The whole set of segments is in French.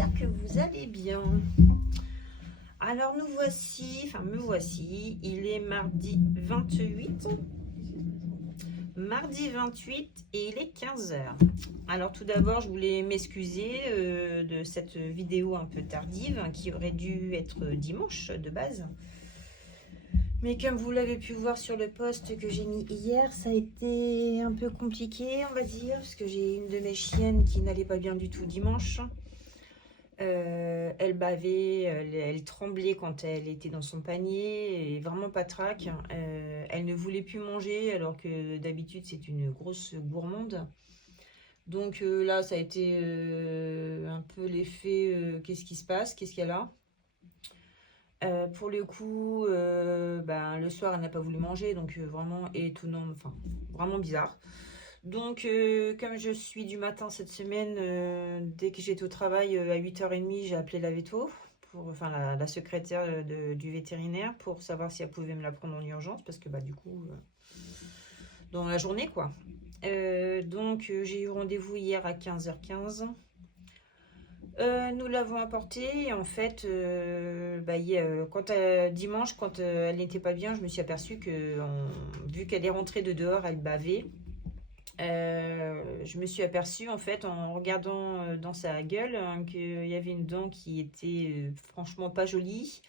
j'espère que vous allez bien. Alors nous voici, me voici, il est mardi 28. Mardi 28 et il est 15 h. Alors tout d'abord, je voulais m'excuser de cette vidéo un peu tardive qui aurait dû être dimanche de base. Mais comme vous l'avez pu voir sur le post que j'ai mis hier, ça a été un peu compliqué, on va dire, parce que j'ai une de mes chiennes qui n'allait pas bien du tout dimanche. Elle bavait, elle tremblait quand elle était dans son panier, et vraiment pas trac. Elle ne voulait plus manger alors que d'habitude c'est une grosse gourmande. Donc là ça a été un peu l'effet qu'est-ce qui se passe, qu'est-ce qu'il y a là. Pour le coup, le soir elle n'a pas voulu manger, donc vraiment étonnant, enfin vraiment bizarre. Donc comme je suis du matin cette semaine, dès que j'étais au travail à 8h30, j'ai appelé la veto, la secrétaire du vétérinaire, pour savoir si elle pouvait me la prendre en urgence, parce que du coup dans la journée quoi. Donc j'ai eu rendez-vous hier à 15h15. Nous l'avons apportée et en fait, dimanche, quand elle n'était pas bien, je me suis aperçue que, vu qu'elle est rentrée de dehors, elle bavait. Je me suis aperçue en fait en regardant dans sa gueule qu'il y avait une dent qui était franchement pas jolie,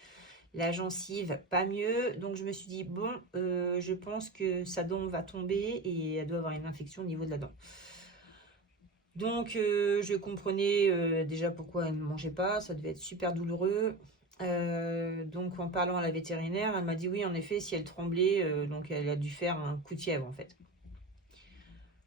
la gencive pas mieux, donc je me suis dit bon, je pense que sa dent va tomber et elle doit avoir une infection au niveau de la dent. Donc je comprenais déjà pourquoi elle ne mangeait pas, ça devait être super douloureux. Donc en parlant à la vétérinaire, elle m'a dit oui en effet si elle tremblait, donc elle a dû faire un coup de fièvre en fait.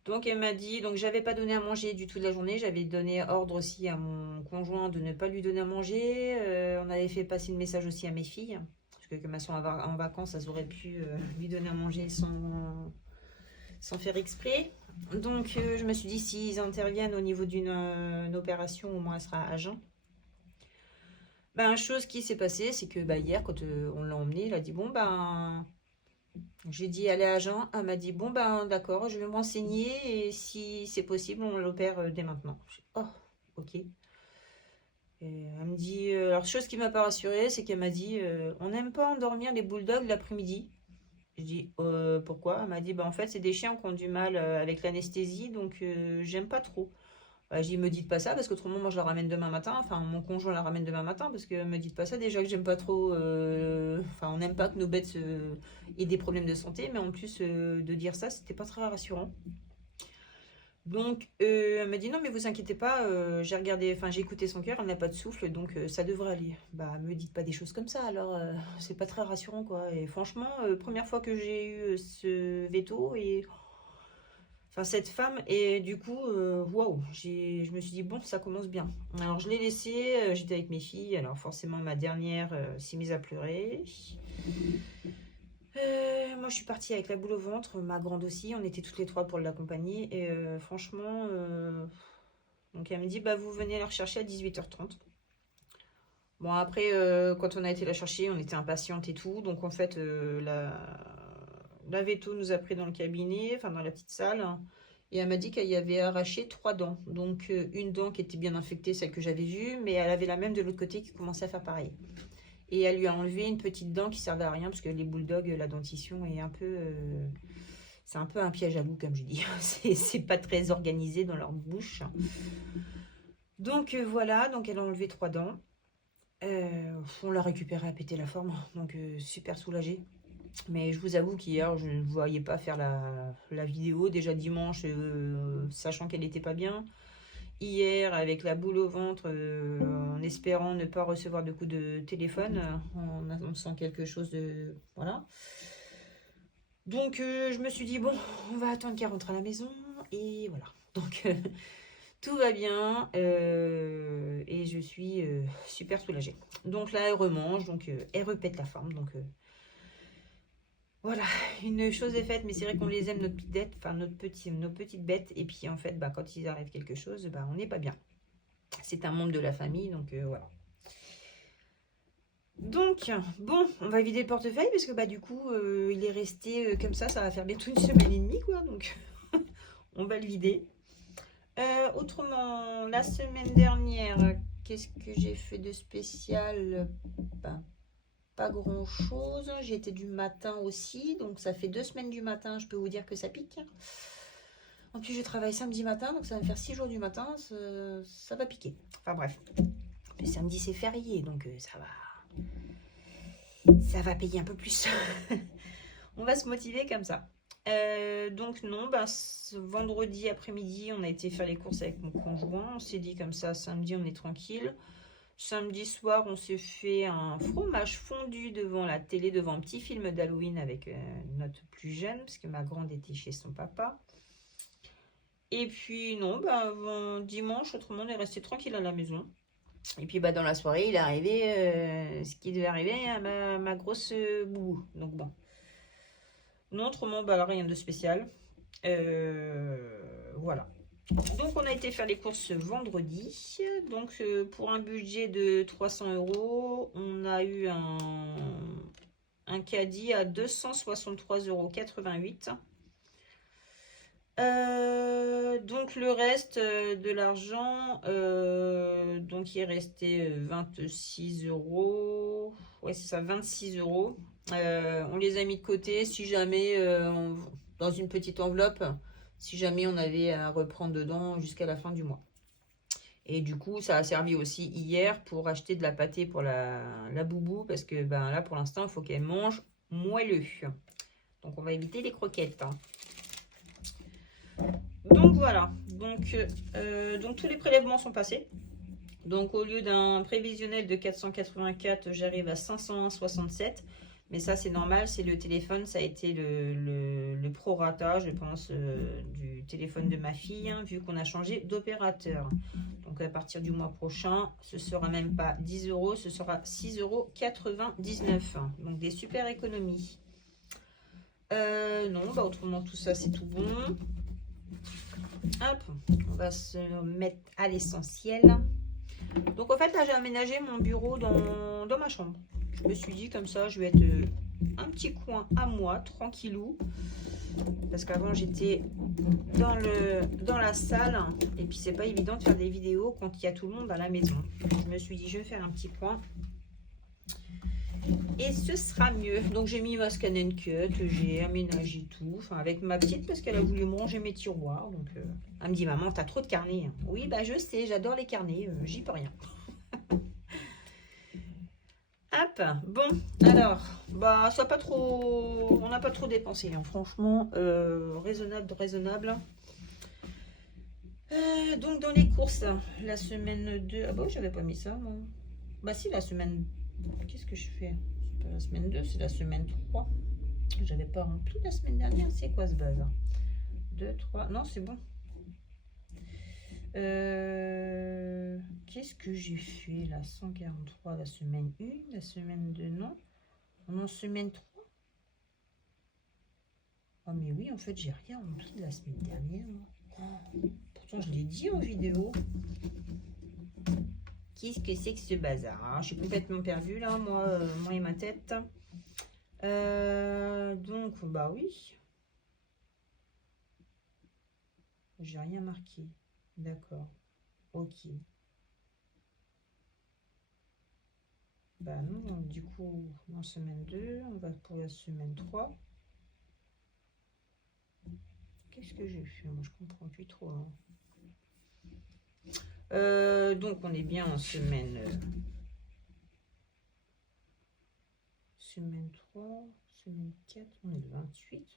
Donc elle m'a dit, donc j'avais pas donné à manger du tout de la journée, j'avais donné ordre aussi à mon conjoint de ne pas lui donner à manger. On avait fait passer le message aussi à mes filles, parce que comme elles sont en vacances, elles auraient pu lui donner à manger sans faire exprès. Donc je me suis dit, s'ils interviennent au niveau d'une opération, au moins elle sera à jeun. Chose qui s'est passée, c'est que hier, quand on l'a emmenée, elle a dit, bon j'ai dit aller à Agen, elle m'a dit bon d'accord, je vais me renseigner et si c'est possible on l'opère dès maintenant. Oh ok. Et elle me dit alors chose qui m'a pas rassurée, c'est qu'elle m'a dit on n'aime pas endormir les bulldogs l'après-midi. Je dis pourquoi? Elle m'a dit en fait c'est des chiens qui ont du mal avec l'anesthésie, donc j'aime pas trop. Je dis me dites pas ça parce qu'autrement moi je la ramène demain matin, enfin mon conjoint la ramène demain matin, parce que me dites pas ça déjà que j'aime pas trop, on n'aime pas que nos bêtes aient des problèmes de santé, mais en plus de dire ça c'était pas très rassurant. Donc elle m'a dit non mais vous inquiétez pas, j'ai regardé, j'ai écouté son cœur, elle n'a pas de souffle, donc ça devrait aller. Me dites pas des choses comme ça alors, c'est pas très rassurant quoi. Et franchement première fois que j'ai eu ce veto, et cette femme, et du coup, waouh, je me suis dit, bon, ça commence bien. Alors, je l'ai laissée, j'étais avec mes filles, alors forcément, ma dernière s'est mise à pleurer. Moi, je suis partie avec la boule au ventre, ma grande aussi, on était toutes les trois pour l'accompagner, et franchement, donc elle me dit, vous venez la rechercher à 18h30. Bon, après, quand on a été la chercher, on était impatiente et tout, donc en fait, la veto nous a pris dans le cabinet, dans la petite salle, et elle m'a dit qu'elle y avait arraché 3 dents. Donc une dent qui était bien infectée, celle que j'avais vue, mais elle avait la même de l'autre côté qui commençait à faire pareil. Et elle lui a enlevé une petite dent qui servait à rien, parce que les bulldogs, la dentition est un peu... c'est un peu un piège à loup, comme je dis. C'est pas très organisé dans leur bouche. Donc voilà, donc elle a enlevé 3 dents. On l'a récupérée à péter la forme, donc super soulagée. Mais je vous avoue qu'hier, je ne voyais pas faire la vidéo. Déjà dimanche, sachant qu'elle n'était pas bien. Hier, avec la boule au ventre, en espérant ne pas recevoir de coups de téléphone, en annonçant quelque chose de... Voilà. Donc, je me suis dit, bon, on va attendre qu'elle rentre à la maison. Et voilà. Donc, tout va bien. Et je suis super soulagée. Donc là, elle remange. Donc, elle répète la forme. Donc... Voilà, une chose est faite, mais c'est vrai qu'on les aime, nos petites bêtes, et puis en fait, quand il arrive quelque chose, on n'est pas bien. C'est un membre de la famille, donc voilà. Donc, bon, on va vider le portefeuille, parce que du coup, il est resté comme ça va faire bientôt une semaine et demie, quoi, donc on va le vider. Autrement, la semaine dernière, qu'est-ce que j'ai fait de spécial? Ben, pas grand chose. J'ai été du matin aussi, donc ça fait 2 semaines du matin, je peux vous dire que ça pique. En plus je travaille samedi matin, donc ça va me faire 6 jours du matin, ça va piquer. Enfin bref, le samedi c'est férié, donc ça va payer un peu plus. On va se motiver comme ça. Donc non, bah, vendredi après-midi, on a été faire les courses avec mon conjoint. On s'est dit comme ça, samedi, on est tranquille. Samedi soir, on s'est fait un fromage fondu devant la télé, devant un petit film d'Halloween avec notre plus jeune, parce que ma grande était chez son papa. Et puis non, bah, dimanche, autrement, on est resté tranquille à la maison. Et puis bah, dans la soirée, il est arrivé ce qui devait arriver à ma grosse boubou. Donc bon. Non, autrement, bah, rien de spécial. Voilà. Donc, on a été faire les courses vendredi. Donc, pour un budget de 300 €, on a eu un caddie à 263,88 €. Donc, le reste de l'argent, donc il est resté 26 €. Ouais, c'est ça, 26 €. On les a mis de côté si jamais, dans une petite enveloppe, si jamais on avait à reprendre dedans jusqu'à la fin du mois. Et du coup, ça a servi aussi hier pour acheter de la pâtée pour la boubou, parce que ben, là, pour l'instant, il faut qu'elle mange moelleux. Donc, on va éviter les croquettes. Hein. Donc, voilà. Donc, tous les prélèvements sont passés. Donc, au lieu d'un prévisionnel de 484, j'arrive à 501,67. Mais ça, c'est normal, c'est le téléphone, ça a été le prorata, je pense, du téléphone de ma fille, hein, vu qu'on a changé d'opérateur. Donc, à partir du mois prochain, ce sera même pas 10 €, ce sera 6,99 €. Donc, des super économies. Non, bah, autrement, tout ça, c'est tout bon. Hop, on va se mettre à l'essentiel. Donc, en fait, là, j'ai aménagé mon bureau dans ma chambre. Je me suis dit comme ça, je vais être un petit coin à moi, tranquillou. Parce qu'avant, j'étais dans la salle. Et puis, c'est pas évident de faire des vidéos quand il y a tout le monde à la maison. Je me suis dit, je vais faire un petit coin. Et ce sera mieux. Donc, j'ai mis ma scan and cut. J'ai aménagé tout. Enfin, avec ma petite, parce qu'elle a voulu me ranger mes tiroirs. Donc, elle me dit, maman, t'as trop de carnets. Oui, bah, je sais, j'adore les carnets. J'y peux rien. Hop, bon, alors, bah, ça pas trop, on n'a pas trop dépensé, hein, franchement, raisonnable. Donc, dans les courses, la semaine 2, ah bon, j'avais pas mis ça, moi. Bah, si, la semaine, qu'est-ce que je fais? C'est pas la semaine 2, c'est la semaine 3. J'avais pas rempli la semaine dernière, c'est quoi ce bazar? 2, 3, non, c'est bon. Qu'est-ce que j'ai fait là? 143 la semaine 1, la semaine 2, non. On est en semaine 3. Oh mais oui, en fait, j'ai rien rempli de la semaine dernière. Oh, pourtant, je l'ai dit en vidéo. Qu'est-ce que c'est que ce bazar? Hein? Je suis complètement perdue là, moi et ma tête. Donc, bah oui. J'ai rien marqué. D'accord. Ok. Bah non, du coup, en semaine 2, on va pour la semaine 3. Qu'est-ce que j'ai fait? Moi, je comprends plus trop. Hein. Donc, on est bien en semaine... semaine 3, semaine 4, on est le 28.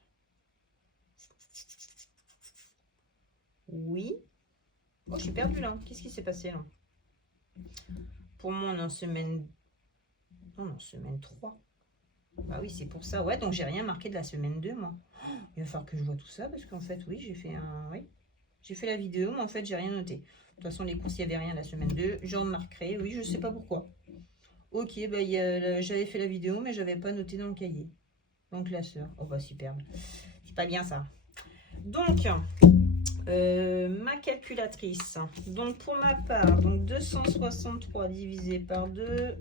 Oui. Oh, je suis perdue là. Qu'est-ce qui s'est passé là? Pour moi, on est en semaine... Non, en semaine 3. Bah oui, c'est pour ça. Ouais, donc j'ai rien marqué de la semaine 2, moi. Il va falloir que je vois tout ça, parce qu'en fait, oui, j'ai fait un... Oui, j'ai fait la vidéo, mais en fait, j'ai rien noté. De toute façon, les courses, il n'y avait rien la semaine 2. J'en marquerai. Oui, je sais pas pourquoi. Ok, bah, j'avais fait la vidéo, mais j'avais pas noté dans le cahier. Donc, la sœur. Oh, bah, superbe. C'est pas bien, ça. Donc... ma calculatrice. Donc pour ma part, donc 263 divisé par 2.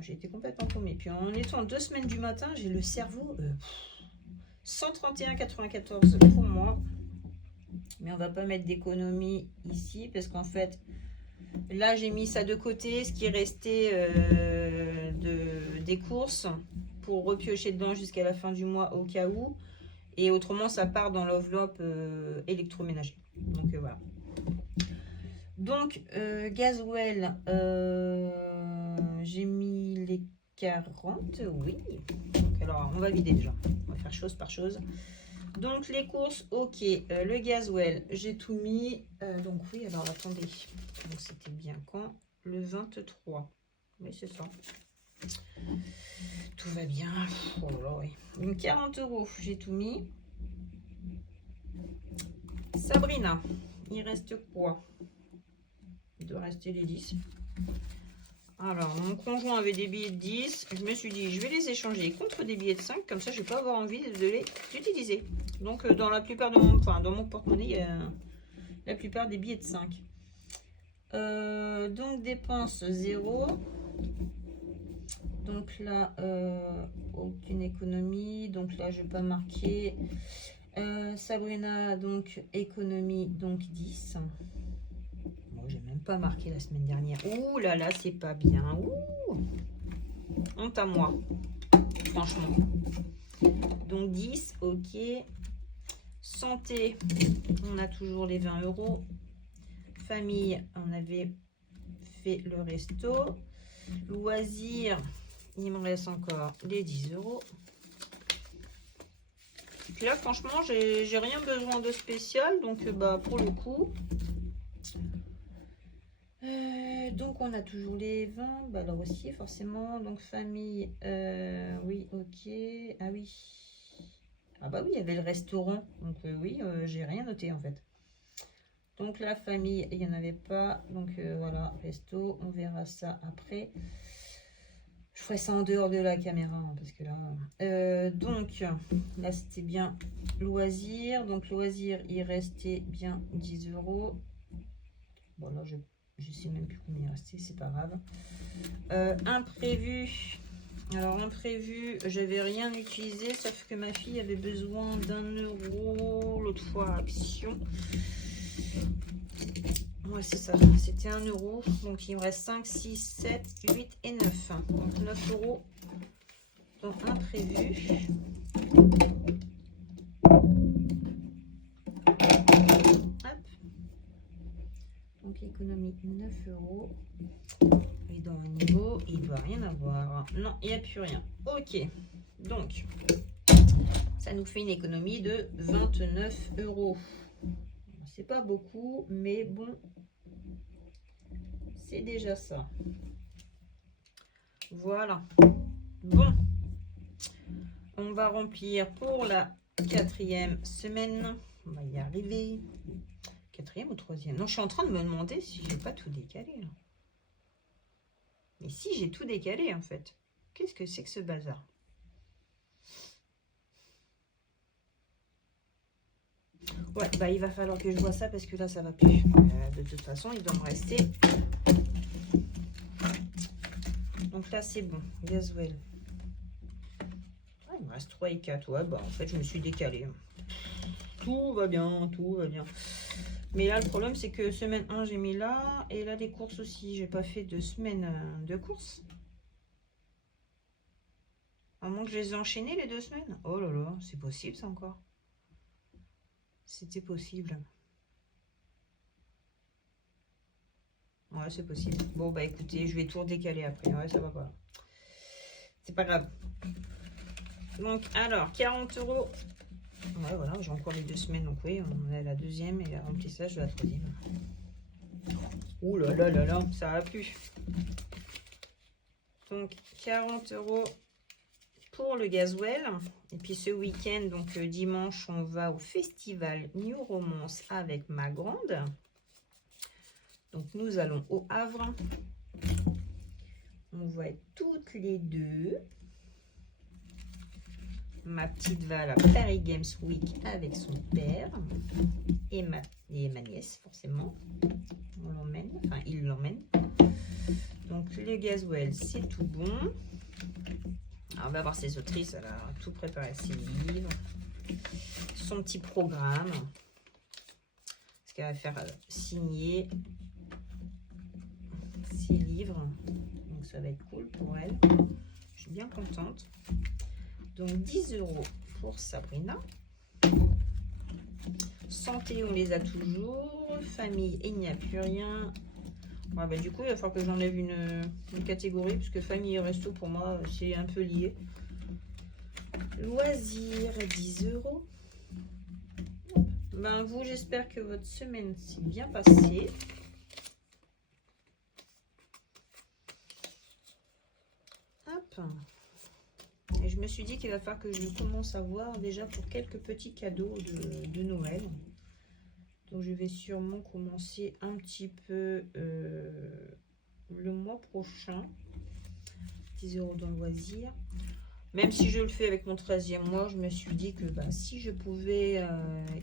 J'ai été complètement paumée. Puis en étant 2 semaines du matin, j'ai le cerveau 131,94 pour moi. Mais on va pas mettre d'économie ici parce qu'en fait, là, j'ai mis ça de côté, ce qui restait des courses pour repiocher dedans jusqu'à la fin du mois au cas où. Et autrement, ça part dans l'enveloppe électroménager. Donc voilà. Donc, gasoil, j'ai mis les 40, oui. Donc, alors, on va vider déjà. On va faire chose par chose. Donc, les courses, ok. Le gasoil, j'ai tout mis. Donc, oui, alors attendez. Donc, c'était bien quand? Le 23. Oui, c'est ça. Tout va bien. Oh là, oui. Donc, 40 €, j'ai tout mis. Sabrina, il reste quoi? Il doit rester les 10. Alors, mon conjoint avait des billets de 10. Je me suis dit, je vais les échanger contre des billets de 5. Comme ça, je ne vais pas avoir envie de les utiliser. Donc, dans la plupart de mon, dans mon porte-monnaie, il y a la plupart des billets de 5. Donc, dépenses 0. Donc là, aucune économie. Donc là, je ne vais pas marquer. Sabrina, donc, économie, donc 10. J'ai même pas marqué la semaine dernière. Ouh là là, c'est pas bien. Ouh, honte à moi, franchement. Donc 10, ok. Santé, on a toujours les 20 €. Famille, on avait fait le resto. Loisirs, il me reste encore les 10 €. Puis là, franchement, j'ai rien besoin de spécial. Donc, bah, pour le coup... donc on a toujours les 20, bah là aussi forcément, donc famille, oui, ok, ah oui, ah bah oui, il y avait le restaurant, donc oui, j'ai rien noté en fait. Donc la famille, il n'y en avait pas, donc voilà, resto, on verra ça après. Je ferai ça en dehors de la caméra, hein, parce que là... donc, là c'était bien loisir, donc loisir, il restait bien 10 €. Bon là je sais même plus combien il restait, c'est pas grave. Imprévu. Alors imprévu, j'avais rien utilisé, sauf que ma fille avait besoin d'1 € l'autre fois action. Ouais, c'est ça, c'était 1 €. Donc il me reste 5, 6, 7, 8 et 9. Donc 9 € dans imprévu. Donc économie 9 €. Et dans un niveau, il ne doit rien avoir. Non, il n'y a plus rien. Ok. Donc, ça nous fait une économie de 29 €. C'est pas beaucoup, mais bon, c'est déjà ça. Voilà. Bon. On va remplir pour la 4e semaine. On va y arriver. 4e ou 3e? Non, je suis en train de me demander si j'ai pas tout décalé. Là. Mais si j'ai tout décalé en fait. Qu'est-ce que c'est que ce bazar? Ouais, bah il va falloir que je vois ça parce que là ça va plus. De toute façon, il doit me rester. Donc là c'est bon. Gasoil. Ah, il me reste 3 et 4. Ouais, bah en fait je me suis décalé. Tout va bien, tout va bien. Mais là, le problème, c'est que semaine 1, j'ai mis là. Et là, les courses aussi. J'ai pas fait de semaine de courses. À moins que je les ai enchaînées, les 2 semaines. Oh là là, c'est possible, ça, encore. C'était possible. Ouais, c'est possible. Bon, bah, écoutez, je vais tout redécaler après. Ouais, ça va pas. C'est pas grave. Donc, alors, 40 €. Ouais, voilà, j'ai encore les 2 semaines. Donc, oui, on a la 2e et le remplissage de la 3e. Ouh là là là là, ça va plus. Donc, 40 € pour le gasoil. Et puis, ce week-end, donc dimanche, on va au festival New Romance avec ma grande. Donc, nous allons au Havre. On va être toutes les deux. Ma petite va à la Paris Games Week avec son père et ma nièce, forcément. On l'emmène, enfin, il l'emmène. Donc, le gasoil, c'est tout bon. Alors, on va voir ses autrices. Elle a tout préparé, ses livres, son petit programme. Parce qu'elle va faire signer ses livres. Donc ça va être cool pour elle. Je suis bien contente. Donc 10 € pour Sabrina. Santé, on les a toujours. Famille, il n'y a plus rien. Ouais, bah, du coup, il va falloir que j'enlève une catégorie, puisque famille et resto, pour moi, c'est un peu lié. Loisirs, 10 €. Ben, vous, j'espère que votre semaine s'est bien passée. Hop. Et je me suis dit qu'il va falloir que je commence à voir déjà pour quelques petits cadeaux de Noël. Donc, je vais sûrement commencer un petit peu le mois prochain. 10 € dans le loisir. Même si je le fais avec mon 13e mois, je me suis dit que bah, si je pouvais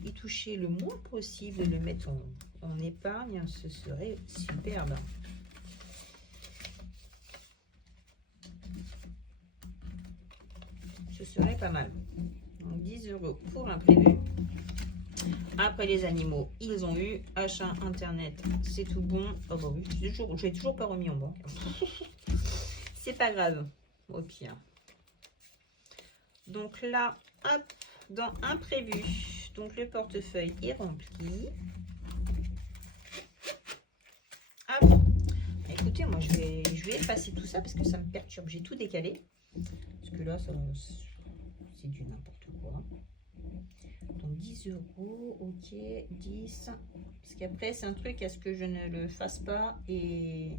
y toucher le moins possible et le mettre en épargne, ce serait superbe. Ce serait pas mal. Donc 10 € pour l'imprévu. Après les animaux, ils ont eu. Achat internet, c'est tout bon. Oh bah oui, je l'ai toujours pas remis en banque. C'est pas grave, au pire. Donc là, hop, dans imprévu. Donc le portefeuille est rempli. Hop. Écoutez, moi je vais effacer tout ça parce que ça me perturbe. J'ai tout décalé. Parce que là, c'est du n'importe quoi. Donc 10 €, ok, 10. Parce qu'après, c'est un truc, est-ce que je ne le fasse pas et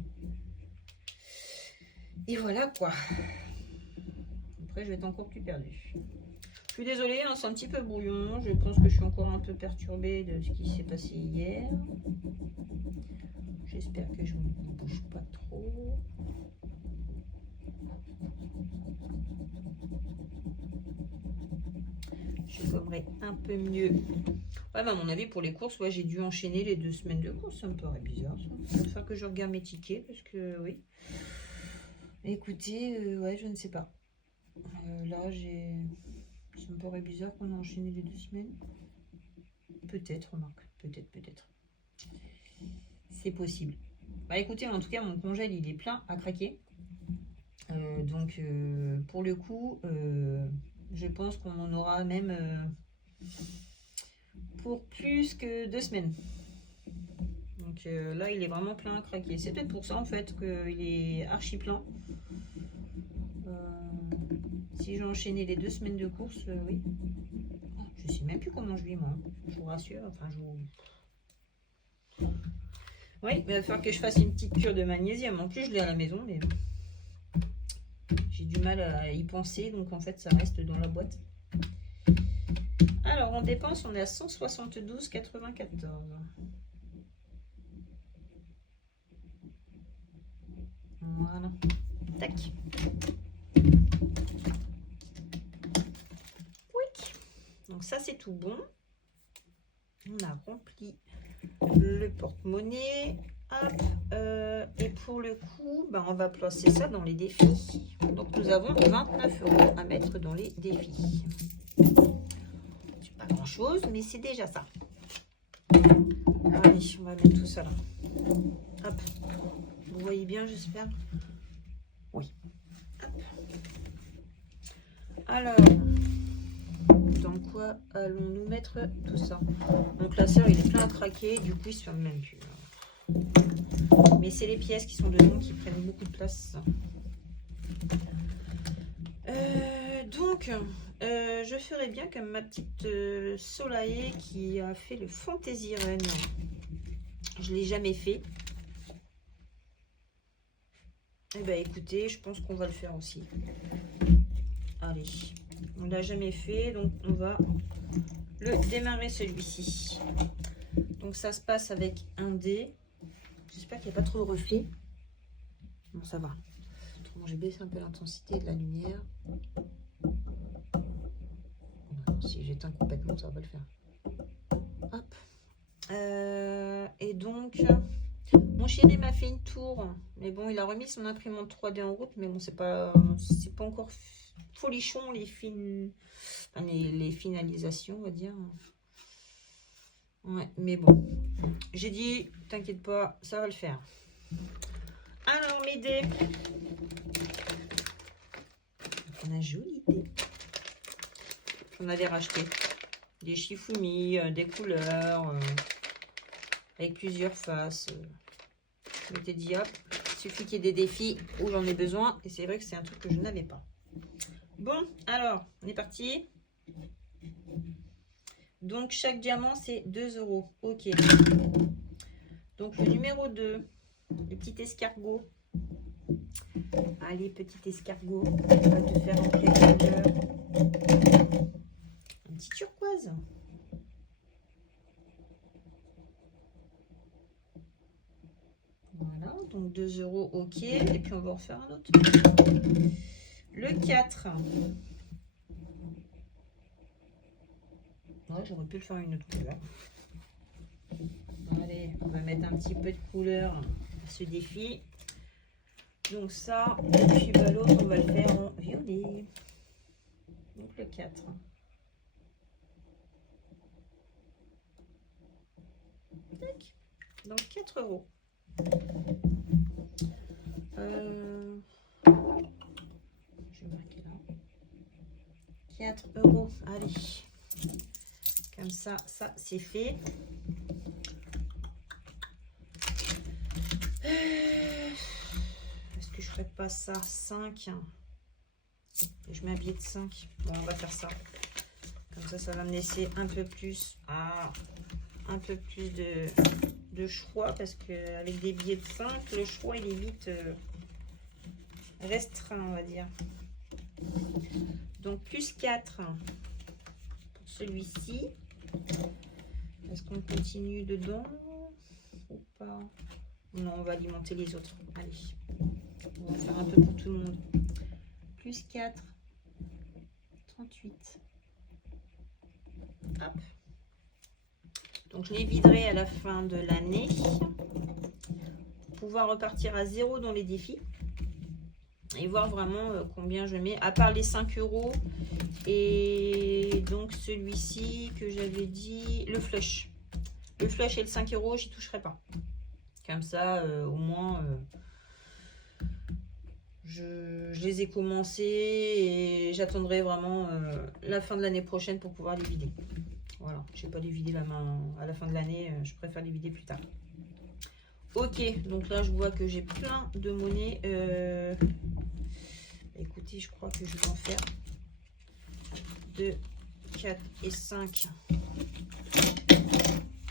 voilà quoi. Après, je vais être encore plus perdue. Je suis désolée, hein, c'est un petit peu brouillon. Je pense que je suis encore un peu perturbée de ce qui s'est passé hier. J'espère que je ne bouge pas trop. Je gommerai un peu mieux. Ouais, bah à mon avis, pour les courses, ouais, j'ai dû enchaîner les 2 semaines de courses. Ça me paraît bizarre. Ça. Il va falloir que je regarde mes tickets parce que oui. Écoutez, ouais, je ne sais pas. Là, ça me paraît bizarre qu'on a enchaîné les 2 semaines. Peut-être, remarque. Peut-être. C'est possible. Bah écoutez, en tout cas, mon congèle, il est plein à craquer. Donc, pour le coup, je pense qu'on en aura même pour plus que 2 semaines. Donc là, il est vraiment plein à craquer. C'est peut-être pour ça, en fait, qu'il est archi plein. Si j'ai enchaîné les 2 semaines de course, oui. Je sais même plus comment je vis, moi. Je vous rassure. Enfin, oui, il va falloir que je fasse une petite cure de magnésium. En plus, je l'ai à la maison, mais j'ai du mal à y penser. Donc, en fait, ça reste dans la boîte. Alors, en dépense, on est à 172,94. Voilà. Tac. Oui. Donc, ça, c'est tout bon. On a rempli le porte-monnaie. Hop. Et pour le coup, ben, on va placer ça dans les défis. Donc, nous avons 29 € à mettre dans les défis. C'est pas grand-chose, mais c'est déjà ça. Allez, on va mettre tout ça là. Hop. Vous voyez bien, j'espère. Oui. Hop. Alors, dans quoi allons-nous mettre tout ça? Mon classeur, il est plein à craquer. Du coup, il se ferme même plus. Mais c'est les pièces qui sont dedans qui prennent beaucoup de place. Donc, je ferai bien comme ma petite Solae qui a fait le Fantasy Run. Je ne l'ai jamais fait. Eh bien, écoutez, je pense qu'on va le faire aussi. Allez, on ne l'a jamais fait, donc on va le démarrer celui-ci. Donc, ça se passe avec un dé. J'espère qu'il n'y a pas trop de reflets. Bon, ça va. Autrement, j'ai baissé un peu l'intensité de la lumière. Si j'éteins complètement, ça va pas le faire. Hop. Et donc, mon chéri m'a fait une tour. Mais bon, il a remis son imprimante 3D en route. Mais bon, c'est pas encore folichon les finalisations, on va dire. Ouais, mais bon. J'ai dit, t'inquiète pas, ça va le faire. Alors, mes dés. On a joli dé. J'en avais racheté. Des Shifumi, des couleurs, avec plusieurs faces. Je m'étais dit, hop, il suffit qu'il y ait des défis où j'en ai besoin. Et c'est vrai que c'est un truc que je n'avais pas. Bon, alors, on est parti. Donc, chaque diamant, c'est 2 €. Ok. Donc, le numéro 2, le petit escargot. Allez, petit escargot, on va te faire en quelle couleur? Un petit turquoise. Voilà, donc 2 €, ok. Et puis, on va en faire un autre. Le 4. Ouais, j'aurais pu le faire une autre couleur. Allez, on va mettre un petit peu de couleur à ce défi. Donc ça, et puis bah, l'autre, on va le faire en violet. Donc le 4. Tac. Donc 4 €. Je vais marquer là. 4 €. Allez. Comme ça, ça c'est fait. Est-ce que je ferais pas ça 5? Et je mets un billet de 5. Bon, on va faire ça. Comme ça va me laisser un peu plus, de choix. Parce qu'avec des billets de 5, le choix il est vite restreint, on va dire. Donc, plus 4 pour celui-ci. Est-ce qu'on continue dedans ou pas? Non, on va alimenter les autres. Allez, on va faire un peu pour tout le monde. Plus 4, 38. Hop. Donc, je les viderai à la fin de l'année pour pouvoir repartir à 0 dans les défis et voir vraiment combien je mets, à part les 5 € et donc celui-ci que j'avais dit, le flush. Le flush et le 5 €, j'y toucherai pas. Comme ça, au moins, je les ai commencés et j'attendrai vraiment la fin de l'année prochaine pour pouvoir les vider. Voilà, je ne vais pas les vider la main à la fin de l'année, je préfère les vider plus tard. Ok, donc là, je vois que j'ai plein de monnaie. Écoutez, je crois que je vais en faire 2, 4 et 5.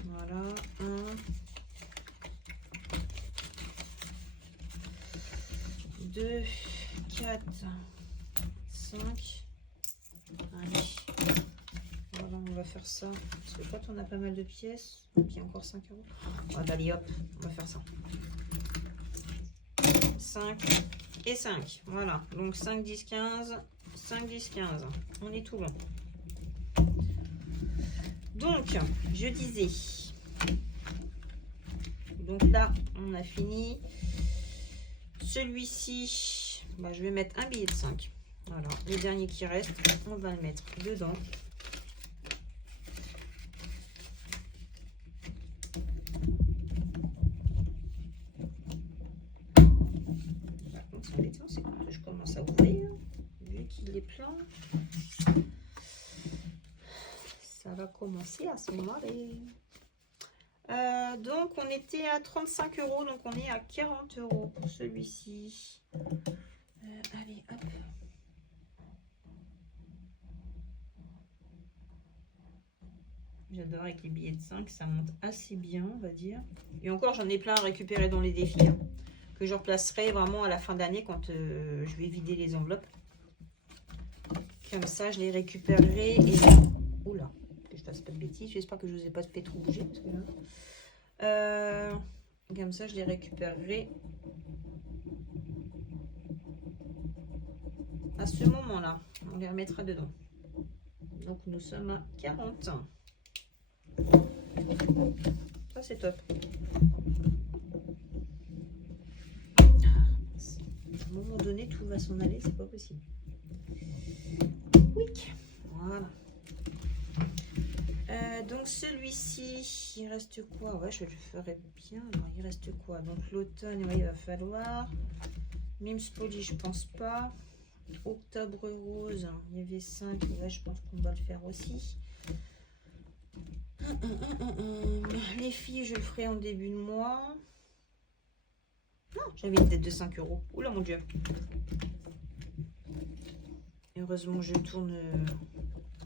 Voilà, 1. 2, 4, 5. Allez. Voilà, on va faire ça. Parce que quand on a pas mal de pièces, et puis encore 5 €. Ah, bah, allez, hop, on va faire ça. 5 et 5. Voilà, donc 5, 10, 15. 5, 10, 15. On est tout bon. Donc, je disais. Donc là, on a fini. Celui-ci, bah, je vais mettre un billet de 5. Voilà, le dernier qui reste, on va le mettre dedans. Par contre, c'est embêtant, c'est quand je commence à ouvrir, vu qu'il est plein. Ça va commencer à s'emballer. Donc, on était à 35 €, donc on est à 40 € pour celui-ci. Allez, hop. J'adore avec les billets de 5, ça monte assez bien, on va dire. Et encore, j'en ai plein à récupérer dans les défis, hein, que je replacerai vraiment à la fin d'année quand je vais vider les enveloppes. Comme ça, je les récupérerai et... Oula, que je fasse pas de bêtises. J'espère que je ne vous ai pas fait trop bouger. Parce que là... comme ça, je les récupérerai à ce moment-là. On les remettra dedans. Donc, nous sommes à 40. Ça, c'est top. À un moment donné, tout va s'en aller. C'est pas possible. Oui. Voilà. Donc celui-ci, il reste quoi? Ouais, je le ferai bien. Alors, il reste quoi? Donc l'automne, ouais, il va falloir. Mims Poly, je pense pas. Octobre rose, il y avait 5. Là, je pense qu'on va le faire aussi. Les filles, je le ferai en début de mois. Non, j'avais une dette de 5 euros. Oula, mon Dieu. Heureusement, je tourne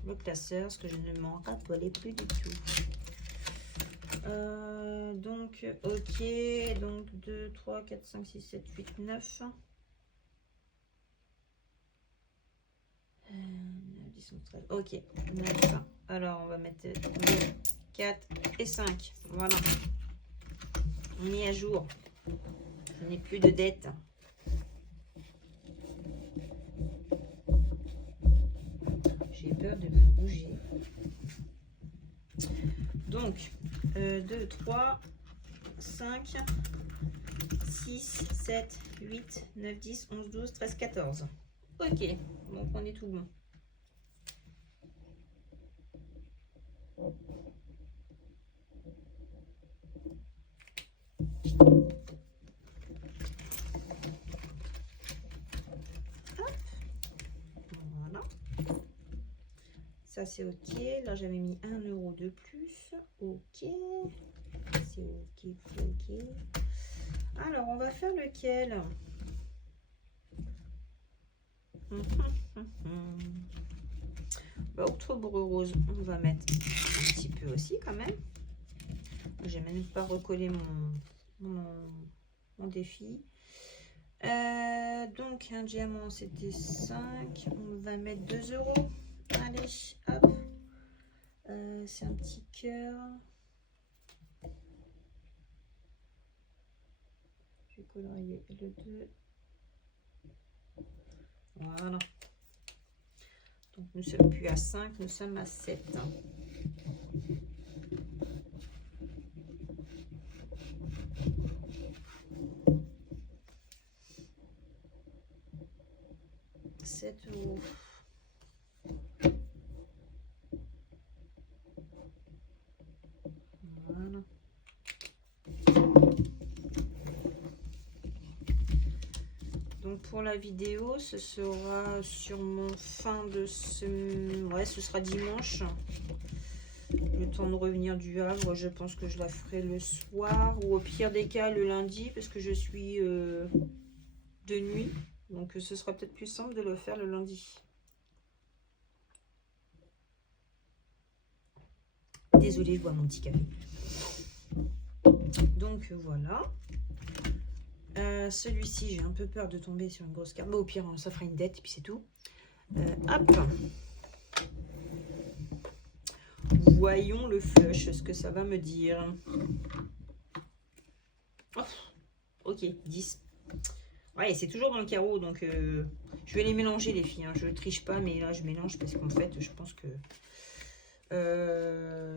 le classeur, parce que je ne m'en rappelais plus du tout. Donc, ok. Donc, 2, 3, 4, 5, 6, 7, 8, 9. 10, 11, 13. Ok, 9. Alors, on va mettre 2, 4 et 5. Voilà. On est à jour. Je n'ai plus de dette. J'ai peur de bouger. Donc, 2, 3, 5, 6, 7, 8, 9, 10, 11, 12, 13, 14. Ok, donc on est tout bon. Voilà. Ça c'est ok. Là j'avais mis 1 euro de plus. Ok. C'est ok, ok. Alors on va faire lequel? Bah, octobre rose, on va mettre un petit peu aussi quand même. J'ai même pas recollé mon défi. Donc un diamant c'était 5. On va mettre 2 euros. Allez, hop. C'est un petit cœur. Je vais colorier le 2. Voilà. Donc nous sommes plus à 5, nous sommes à 7. €7. Voilà. Donc pour la vidéo, ce sera sûrement fin de ce... Ouais, ce sera dimanche. Le temps de revenir du Havre, je pense que je la ferai le soir ou au pire des cas le lundi parce que je suis de nuit. Donc ce sera peut-être plus simple de le faire le lundi. Désolée, je bois mon petit café. Donc voilà. Celui-ci, j'ai un peu peur de tomber sur une grosse carte. Bon, au pire, ça fera une dette et puis c'est tout. Hop. Voyons le flush, ce que ça va me dire. Oh, ok, 10. Ouais, c'est toujours dans le carreau, donc je vais les mélanger les filles. Hein. Je triche pas, mais là je mélange parce qu'en fait, je pense que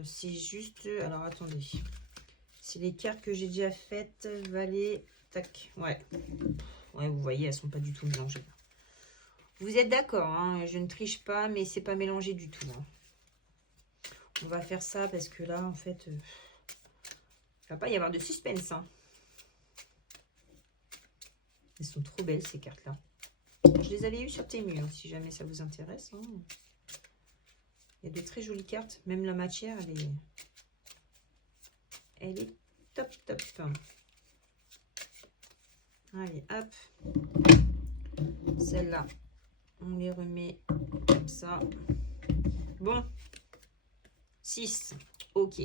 c'est juste... Alors attendez. C'est les cartes que j'ai déjà faites. Valet, tac, ouais. Ouais, vous voyez, elles sont pas du tout mélangées. Vous êtes d'accord, hein, je ne triche pas, mais c'est pas mélangé du tout. Hein. On va faire ça parce que là, en fait, il va pas y avoir de suspense. Hein. Elles sont trop belles, ces cartes-là. Je les avais eues sur Temu, hein, si jamais ça vous intéresse. Hein. Il y a de très jolies cartes. Même la matière, elle est top, top. Allez, hop. Celle-là, on les remet comme ça. Bon. 6. Ok.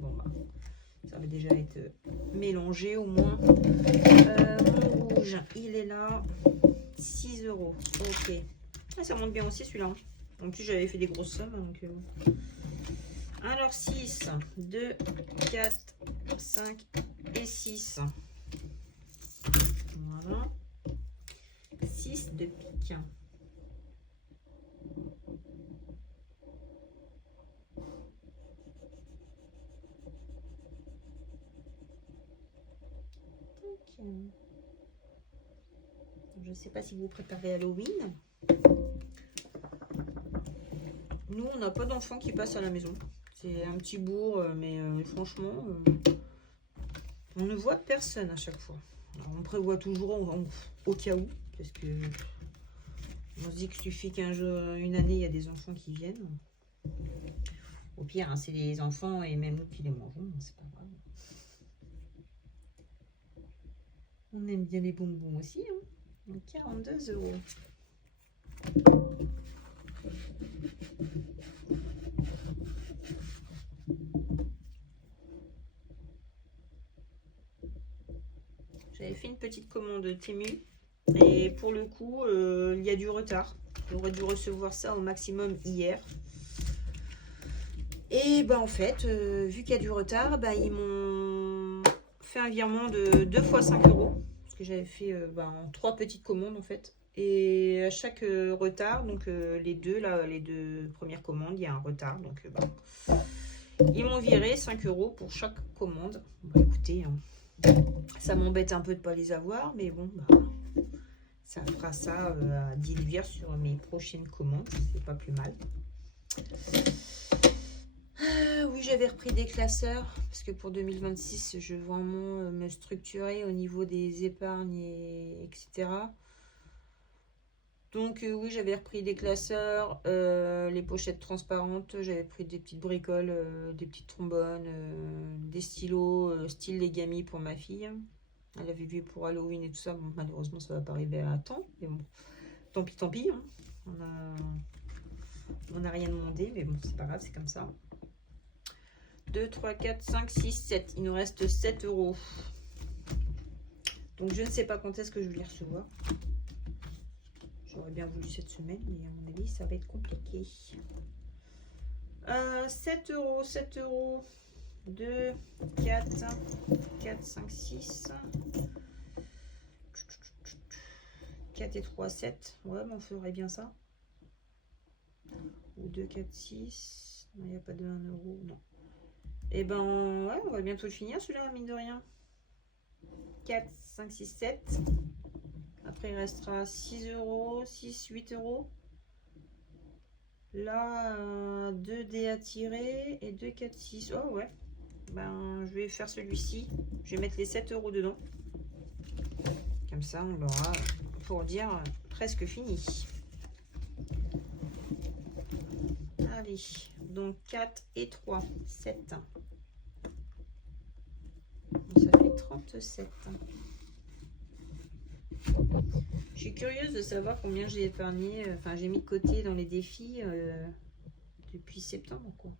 Bon, bah, ça va déjà être mélangé au moins. Mon rouge, il est là. 6 euros. Ok. Ah, ça monte bien aussi celui-là. En plus, j'avais fait des grosses sommes. Donc, alors, 6, 2, 4, 5 et 6. Voilà. 6 de pique. Je ne sais pas si vous préparez Halloween. Nous, on n'a pas d'enfants qui passent à la maison. C'est un petit bourg, mais franchement, on ne voit personne à chaque fois. Alors, on prévoit toujours au cas où, parce que on se dit qu'il suffit qu'un jour, une année, il y a des enfants qui viennent. Au pire, hein, c'est les enfants et même nous qui les mangeons, c'est pas grave. On aime bien les bonbons aussi. Hein. Donc 42 €. J'avais fait une petite commande Temu. Et pour le coup, il y a du retard. J'aurais dû recevoir ça au maximum hier. Et bah en fait, vu qu'il y a du retard, bah, ils m'ont fait un virement de 2 fois 5 €. Parce que j'avais fait en 3 petites commandes en fait. Et à chaque retard, donc les deux premières commandes, il y a un retard. Donc ils m'ont viré 5 € pour chaque commande. Bah, écoutez, hein, ça m'embête un peu de ne pas les avoir, mais bon, bah, ça fera ça à diluer sur mes prochaines commandes. C'est pas plus mal. Oui, j'avais repris des classeurs parce que pour 2026, je veux vraiment me structurer au niveau des épargnes, etc. Donc oui, j'avais repris des classeurs, les pochettes transparentes, j'avais pris des petites bricoles, des petites trombones, des stylos, style Legami pour ma fille. Elle avait vu pour Halloween et tout ça. Bon, malheureusement, ça va pas arriver à temps. Mais bon, tant pis. Hein. On n'a rien demandé, mais bon, c'est pas grave, c'est comme ça. 2, 3, 4, 5, 6, 7. Il nous reste 7 €. Donc je ne sais pas quand est-ce que je vais les recevoir. J'aurais bien voulu cette semaine, mais à mon avis, ça va être compliqué. 7 €, 7 €. 2, 4, 4, 5, 6. 4 et 3, 7. Ouais, mais on ferait bien ça. Ou 2, 4, 6. Non, il n'y a pas de 1 €. Non. Et ben, ouais, on va bientôt le finir, celui-là, mine de rien. 4, 5, 6, 7. Après, il restera 6 €, 6, 8 €. Là, 2 dés à tirer et 2, 4, 6. Oh, ouais. Ben, je vais faire celui-ci. Je vais mettre les 7 € dedans. Comme ça, on l'aura, pour dire, presque fini. Allez, donc 4 et 3, 7. Ça fait 37. Je suis curieuse de savoir combien j'ai épargné, enfin j'ai mis de côté dans les défis depuis septembre, quoi.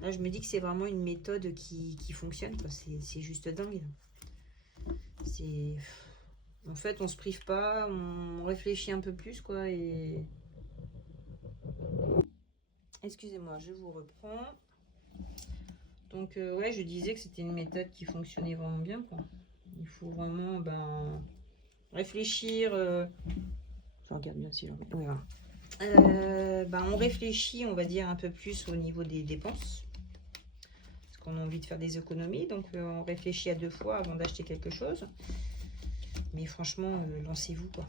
Là, je me dis que c'est vraiment une méthode qui fonctionne, quoi. C'est juste dingue. En fait, on se prive pas, on réfléchit un peu plus, quoi. Et excusez-moi, je vous reprends. Donc, ouais, je disais que c'était une méthode qui fonctionnait vraiment bien, quoi. Il faut vraiment réfléchir. Je regarde bien si j'en ai. Oui, voilà. On réfléchit, on va dire, un peu plus au niveau des dépenses. Parce qu'on a envie de faire des économies. Donc, on réfléchit à 2 fois avant d'acheter quelque chose. Mais franchement, lancez-vous, quoi.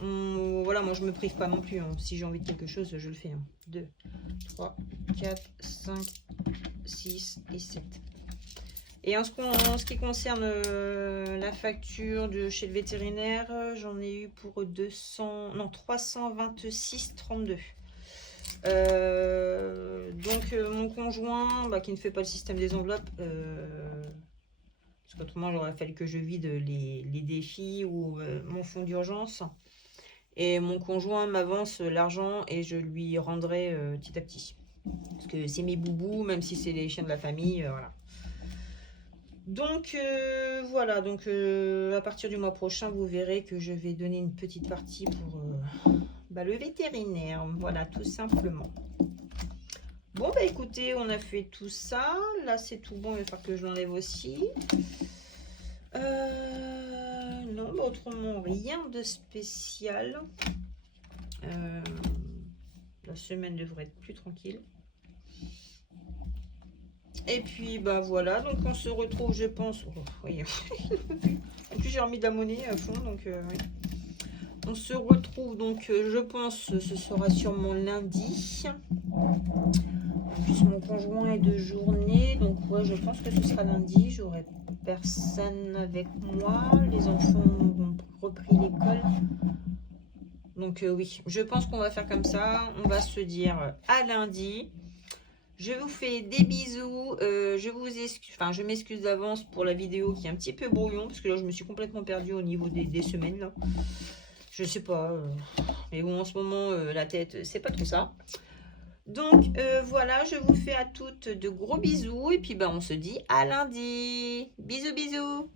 Voilà, moi, je me prive pas non plus. Hein. Si j'ai envie de quelque chose, je le fais. Hein. 2, 3, 4, 5, 6 et 7. Et en ce qui concerne la facture de chez le vétérinaire, j'en ai eu pour 326,32. Donc mon conjoint qui ne fait pas le système des enveloppes, parce qu'autrement j'aurais fallu que je vide les défis ou mon fonds d'urgence. Et mon conjoint m'avance l'argent et je lui rendrai petit à petit. Parce que c'est mes boubous, même si c'est les chiens de la famille, voilà. Donc voilà, donc à partir du mois prochain, vous verrez que je vais donner une petite partie pour le vétérinaire. Voilà, tout simplement. Bon, écoutez, on a fait tout ça. Là, c'est tout bon, il va falloir que je l'enlève aussi. Non, autrement, rien de spécial. La semaine devrait être plus tranquille. Et puis voilà, donc on se retrouve, je pense. Oh, oui. En plus j'ai remis de la monnaie à fond, donc oui. On se retrouve donc, je pense, ce sera sûrement lundi plus mon conjoint est de journée, donc ouais, je pense que ce sera lundi. J'aurai personne avec moi. Les enfants ont repris l'école. Donc oui, je pense qu'on va faire comme ça. On va se dire à lundi. Je vous fais des bisous. Je m'excuse d'avance pour la vidéo qui est un petit peu brouillon, parce que là, je me suis complètement perdue au niveau des semaines. Là. Je sais pas. Mais bon, en ce moment, la tête, c'est pas tout ça. Donc voilà, je vous fais à toutes de gros bisous. Et puis on se dit à lundi. Bisous, bisous.